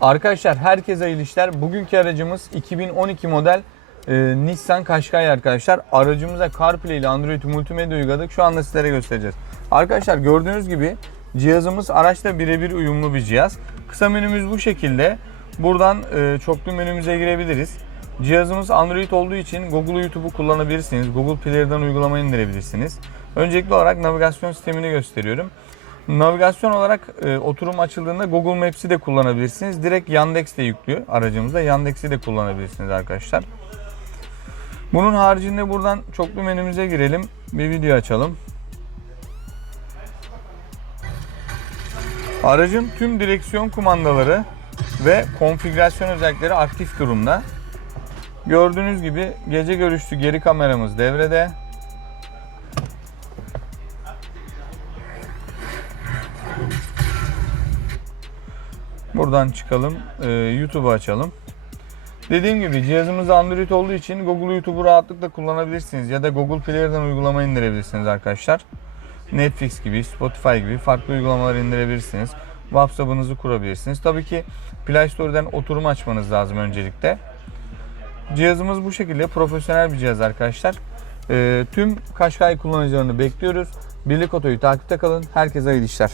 Arkadaşlar herkese hayırlı işler. Bugünkü aracımız 2012 model e, Nissan Qashqai arkadaşlar. Aracımıza CarPlay ile Android multimedya uyguladık. Şu anda sizlere göstereceğiz. Arkadaşlar gördüğünüz gibi cihazımız araçla birebir uyumlu bir cihaz. Kısa menümüz bu şekilde. Buradan e, çoklu menümüze girebiliriz. Cihazımız Android olduğu için Google YouTube'u kullanabilirsiniz. Google Play'den uygulama indirebilirsiniz. Öncelikli olarak navigasyon sistemini gösteriyorum. Navigasyon olarak e, oturum açıldığında Google Maps'i de kullanabilirsiniz. Direkt Yandex de yüklüyor aracımızda. Yandex'i de kullanabilirsiniz arkadaşlar. Bunun haricinde buradan çoklu menümüze girelim. Bir video açalım. Aracın tüm direksiyon kumandaları ve konfigürasyon özellikleri aktif durumda. Gördüğünüz gibi gece görüşlü geri kameramız devrede. Buradan çıkalım. Ee, YouTube'u açalım. Dediğim gibi cihazımız Android olduğu için Google YouTube'u rahatlıkla kullanabilirsiniz ya da Google Play'den uygulama indirebilirsiniz arkadaşlar. Netflix gibi, Spotify gibi farklı uygulamalar indirebilirsiniz. WhatsApp'ınızı kurabilirsiniz. Tabii ki Play Store'dan oturum açmanız lazım öncelikle. Cihazımız bu şekilde profesyonel bir cihaz arkadaşlar. Ee, tüm Qashqai kullanıcılarını bekliyoruz. Birlik Oto'yu takipte kalın. Herkese hayırlı işler.